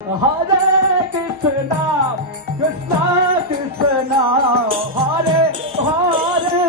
Hare Krishna, Krishna Krishna, Hare Hare,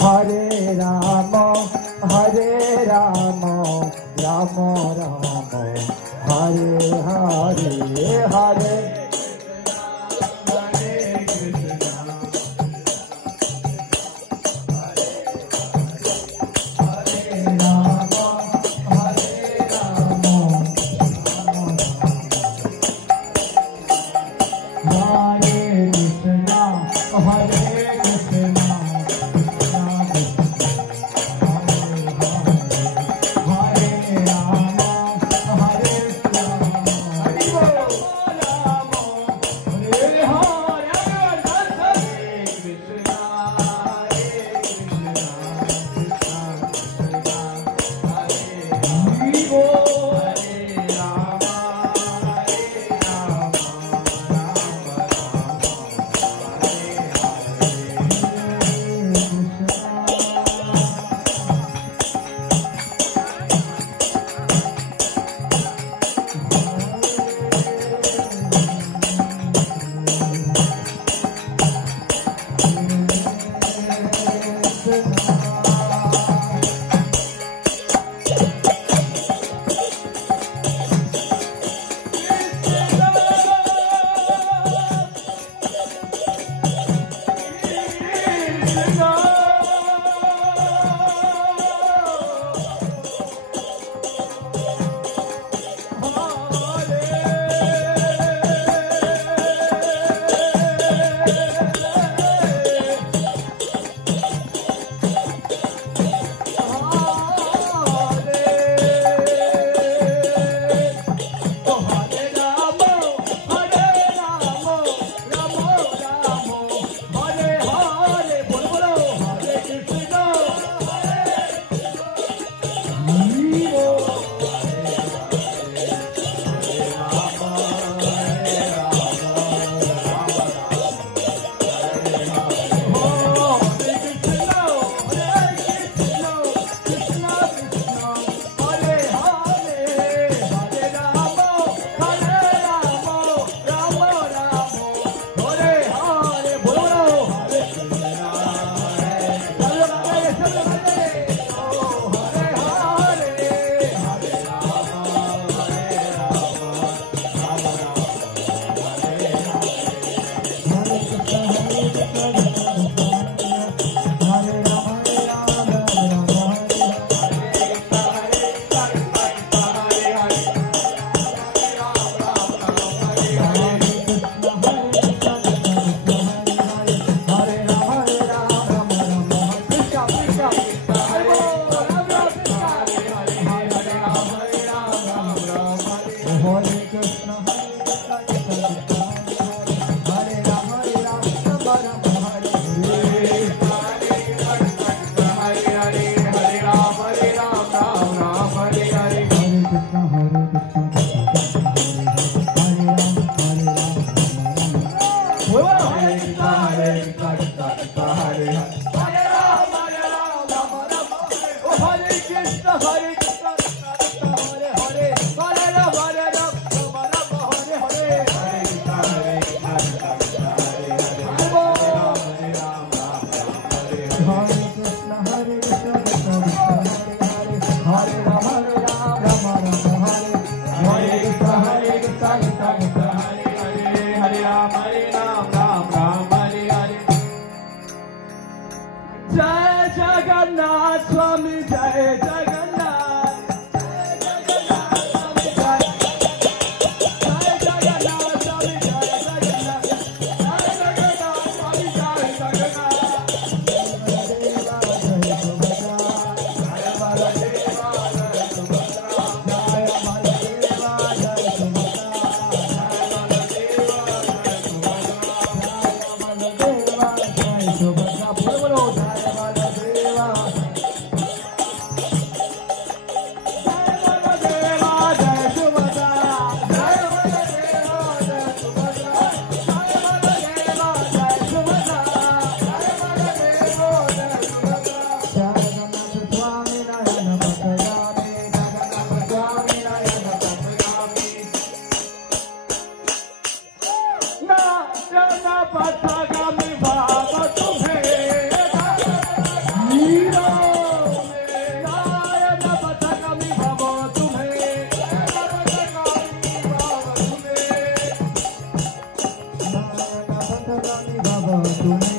Hare Rama, Hare Rama, Rama Rama, Hare Hare, Hare Krishna. पथगामी भाव तुम्हें hero Narayan पथगामी भाव तुम्हें पथगामी भाव तुम्हें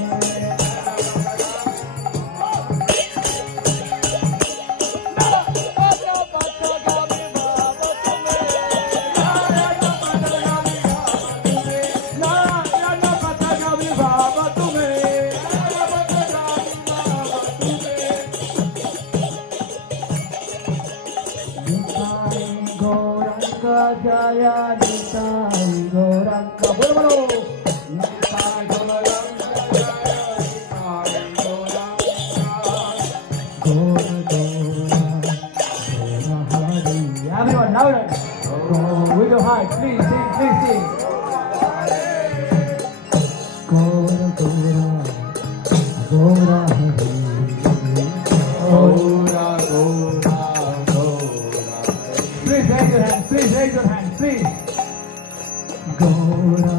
Jaya Nitai Gauranga bolo bolo Nitai Gauranga Jaya Nitai Gauranga Gaura Hari. Everyone louder. With your heart, please sing, please sing. Gaura Gaura Gaura Hari. Gaura Gaura Gaura. Please raise your hand. Please raise your hand, please. Gaura,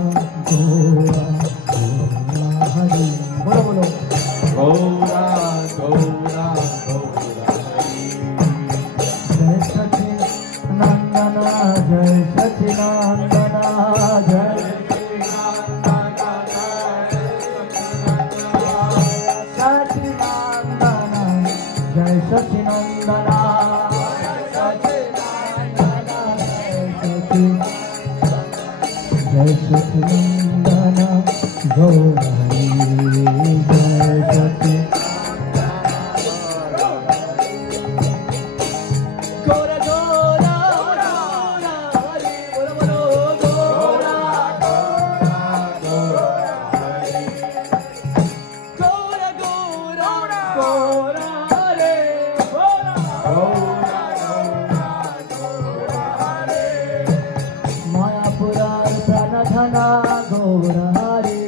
Gaura, Gaura Hari. Bolo, bolo. Gaura, Gaura, Gaura Hari. Jai Sachi Nandana, Jai Sachi Nandana, Jai Sachi Nandana, Jai Sachi Nandana. Jai Sachi Nandana Gaura Hari. Jai Sachi Gaura Gaura Gaura Hari. Bolo bolo Gaura Gaura Gaura Hari. Gaura Gaura Gaura Hari. Gaura Gaura Gaura Hari. Mayapura Pranadhana Gaura Hari.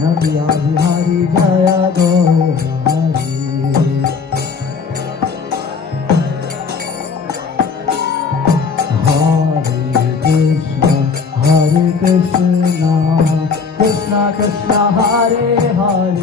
Nabiya Bihari Jaya Gaura Hari. Hare Krishna, Krishna Krishna Hare Hare.